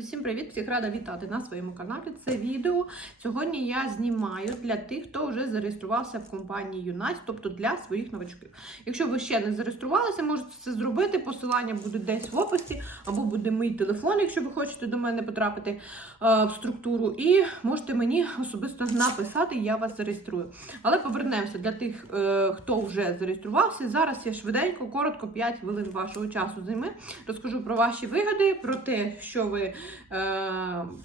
Друзі, всім привіт! Всіх рада вітати на своєму каналі. Це відео. Сьогодні я знімаю для тих, хто вже зареєструвався в компанії Юнайс, тобто для своїх новачків. Якщо ви ще не зареєструвалися, можете це зробити. Посилання буде десь в описі, або буде мій телефон, якщо ви хочете до мене потрапити е, в структуру. І можете мені особисто написати, я вас зареєструю. Але повернемося для тих, е, хто вже зареєструвався. Зараз я швиденько, коротко, 5 хвилин вашого часу займе. Розкажу про ваші вигоди, про те, що ви,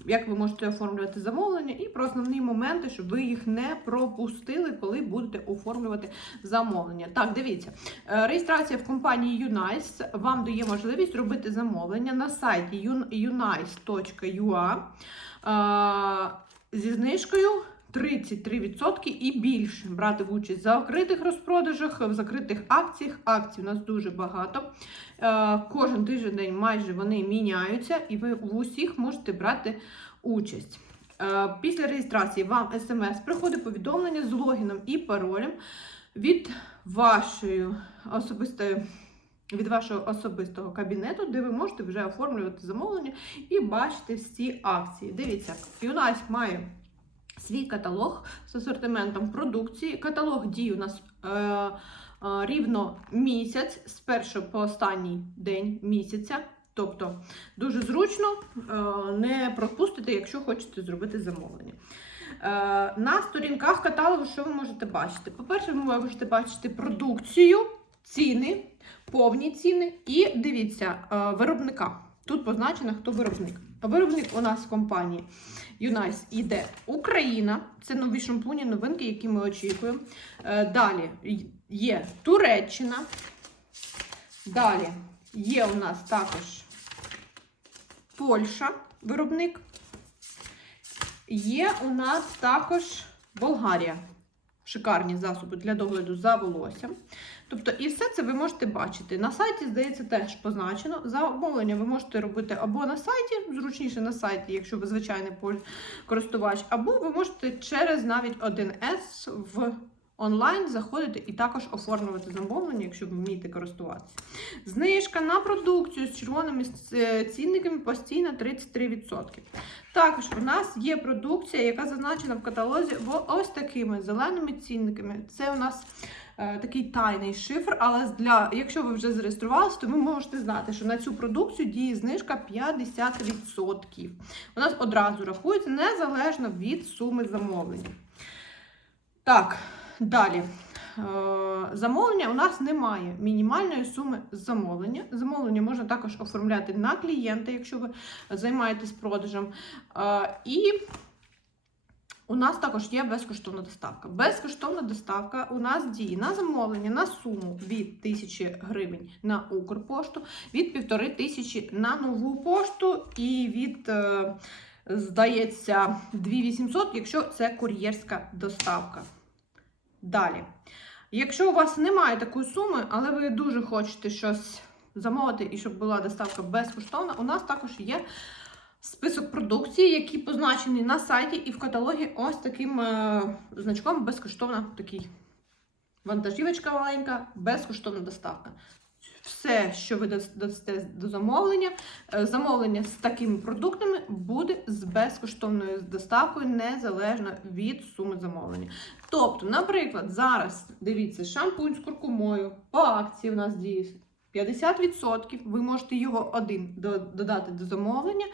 як ви можете оформлювати замовлення, і про основні моменти, щоб ви їх не пропустили, коли будете оформлювати замовлення. Так, дивіться, е, реєстрація в компанії Unice вам дає можливість робити замовлення на сайті unice.ua е, зі знижкою. 33% і більше брати в участь в закритих розпродажах, в закритих акціях. Акцій у нас дуже багато. Е, Кожен тиждень майже вони міняються, і ви в усіх можете брати участь. Е, Після реєстрації вам смс приходить повідомлення з логіном і паролем від вашої особистої. Від вашого особистого кабінету, де ви можете вже оформлювати замовлення і бачити всі акції. Дивіться, Юнайс має свій каталог з асортиментом продукції. Каталог дій у нас е, е, рівно місяць з першого по останній день місяця. Тобто дуже зручно е, не пропустити, якщо хочете зробити замовлення. Е, на сторінках каталогу, що ви можете бачити? По-перше, ви можете бачити продукцію, ціни, повні ціни і дивіться виробника. Тут позначено, хто виробник. Виробник у нас в компанії Юнайс іде Україна. Це нові шампуні, новинки, які ми очікуємо. Е, Далі є Туреччина. Далі є у нас також Польща, виробник. Є у нас також Болгарія. Шикарні засоби для догляду за волоссям. Тобто, і все це ви можете бачити. На сайті, здається, теж позначено. Замовлення ви можете робити або на сайті, зручніше на сайті, якщо ви звичайний користувач, або ви можете через навіть 1С в онлайн заходити і також оформлювати замовлення, якщо ви вмієте користуватися. Знижка на продукцію з червоними цінниками постійно 33%. Також у нас є продукція, яка зазначена в каталозі ось такими зеленими цінниками. Це у нас е, такий тайний шифр, але для, якщо ви вже зареєструвалися, то ви можете знати, що на цю продукцію діє знижка 50%. У нас одразу рахується незалежно від суми замовлення. Так, далі. Е, замовлення у нас немає мінімальної суми замовлення. Замовлення можна також оформляти на клієнта, якщо ви займаєтесь продажем. Е, і у нас також є безкоштовна доставка. Безкоштовна доставка у нас діє на замовлення на суму від 1000 гривень на Укрпошту, від 1500 на нову пошту і від, е, здається, 2800, якщо це кур'єрська доставка. Далі. Якщо у вас немає такої суми, але ви дуже хочете щось замовити і щоб була доставка безкоштовна, у нас також є список продукції, які позначені на сайті і в каталогі ось таким е значком безкоштовна такий вантажівочка маленька, безкоштовна доставка. Все, що ви дасте до замовлення, замовлення з такими продуктами буде з безкоштовною доставкою, незалежно від суми замовлення. Тобто, наприклад, зараз дивіться, шампунь з куркумою по акції у нас діє 50%. Ви можете його один додати до замовлення,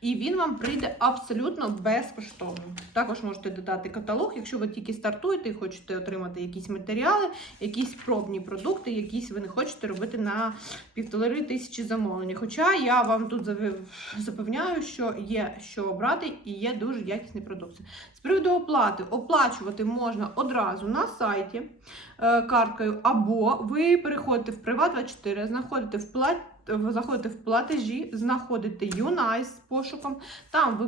і він вам прийде абсолютно безкоштовно. Також можете додати каталог, якщо ви тільки стартуєте і хочете отримати якісь матеріали, якісь пробні продукти, якісь ви не хочете робити на півтори тисячі замовлень. Хоча я вам тут запевняю, що є що обрати і є дуже якісні продукти. З приводу оплати, оплачувати можна одразу на сайті е, карткою, або ви переходите в Приват24, знаходите в платі. Ви заходите в платежі, знаходите Юнайс з пошуком, там ви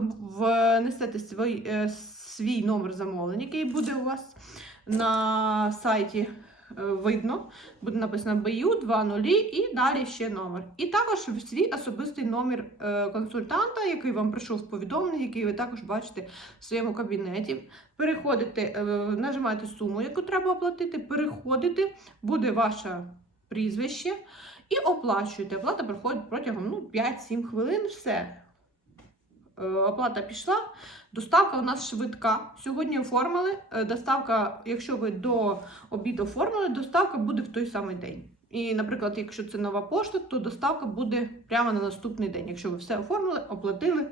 внесете свій, е, свій номер замовлення, який буде у вас на сайті е, видно. Буде написано BU 20 і далі ще номер. І також свій особистий номер е, консультанта, який вам прийшов повідомлення, який ви також бачите в своєму кабінеті. Переходите, нажимаєте суму, яку треба оплатити, переходите, буде ваше прізвище. І оплачуєте. Оплата проходить протягом ну, 5-7 хвилин. Все. е, оплата пішла. Доставка у нас швидка. Сьогодні оформили. Е, Доставка, якщо ви до обіду оформили, доставка буде в той самий день. І, наприклад, якщо це нова пошта, то доставка буде прямо на наступний день. Якщо ви все оформили, оплатили.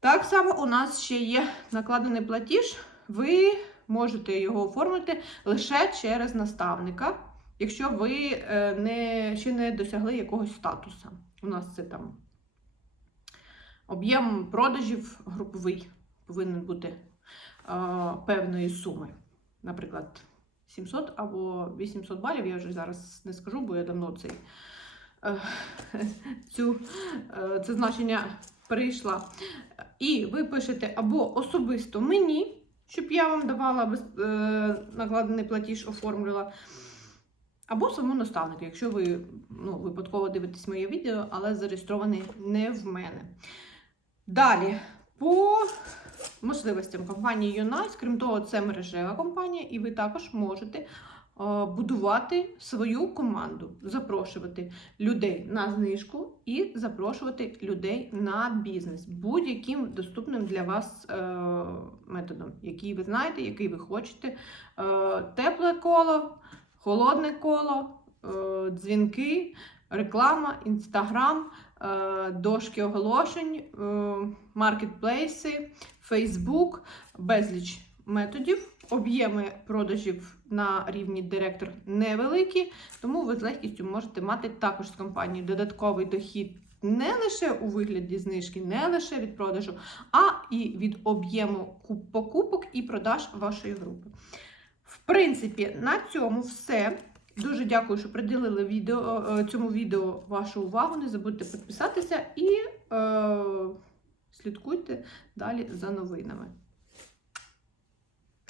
Так само у нас ще є накладений платіж. Ви можете його оформити лише через наставника, якщо ви е, не, ще не досягли якогось статусу. У нас це там об'єм продажів груповий повинен бути е, певної суми. Наприклад, 700 або 800 балів. Я вже зараз не скажу, бо я давно цей, е, цю, це значення перейшла. І ви пишете або особисто мені, щоб я вам давала накладений платіж, оформлювала. Або самому наставнику, якщо ви ну, випадково дивитесь моє відео, але зареєстрований не в мене. Далі, по можливостям компанії Unice, крім того, це мережева компанія, і ви також можете е, будувати свою команду, запрошувати людей на знижку і запрошувати людей на бізнес будь-яким доступним для вас е, методом, який ви знаєте, який ви хочете. Е, тепле коло, холодне коло, е, дзвінки, реклама, інстаграм, е, дошки оголошень, е, маркетплейси, Фейсбук, безліч методів. Об'єми продажів на рівні директор невеликі, тому ви з легкістю можете мати також з компанії додатковий дохід не лише у вигляді знижки, не лише від продажу, а і від об'єму покупок і продаж вашої групи. В принципі, на цьому все. Дуже дякую, що приділили відео, е, цьому відео вашу увагу. Не забудьте підписатися і е, слідкуйте далі за новинами.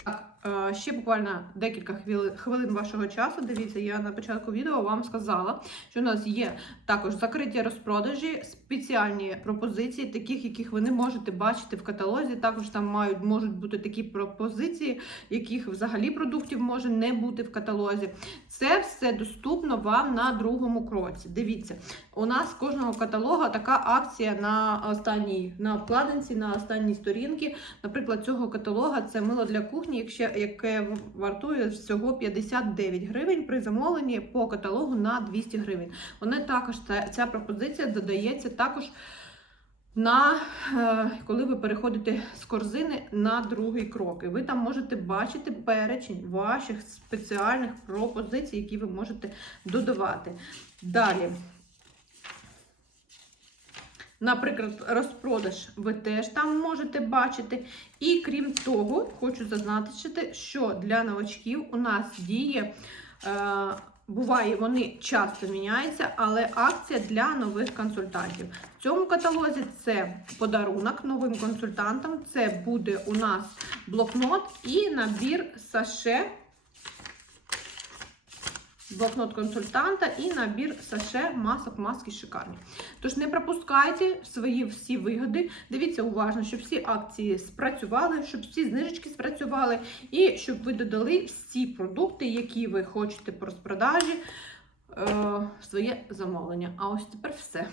Так, ще буквально декілька хвилин вашого часу. Дивіться, я на початку відео вам сказала, що у нас є також закриті розпродажі, спеціальні пропозиції, таких, яких ви не можете бачити в каталозі. Також там мають можуть бути такі пропозиції, яких взагалі продуктів може не бути в каталозі. Це все доступно вам на другому кроці. Дивіться, у нас кожного каталога така акція на останній на обкладинці, на останній сторінці. Наприклад, цього каталога це мило для кухні, якщо яке вартує всього 59 гривень при замовленні по каталогу на 200 гривень. Вони також ця, пропозиція додається також. На е, коли ви переходите з корзини на другий крок, і ви там можете бачити перечень ваших спеціальних пропозицій, які ви можете додавати. Далі, Наприклад, розпродаж ви теж там можете бачити. І крім того, хочу зазначити, що для новачків у нас діє, е, буває, вони часто міняються, але акція для нових консультантів. В цьому каталозі це подарунок новим консультантам. Це буде у нас блокнот і набір саше. Блокнот консультанта і набір саше масок, маски шикарні. Тож не пропускайте свої всі вигоди. Дивіться уважно, щоб всі акції спрацювали, щоб всі знижечки спрацювали, і щоб ви додали всі продукти, які ви хочете по розпродажі, е, в своє замовлення. А ось тепер все.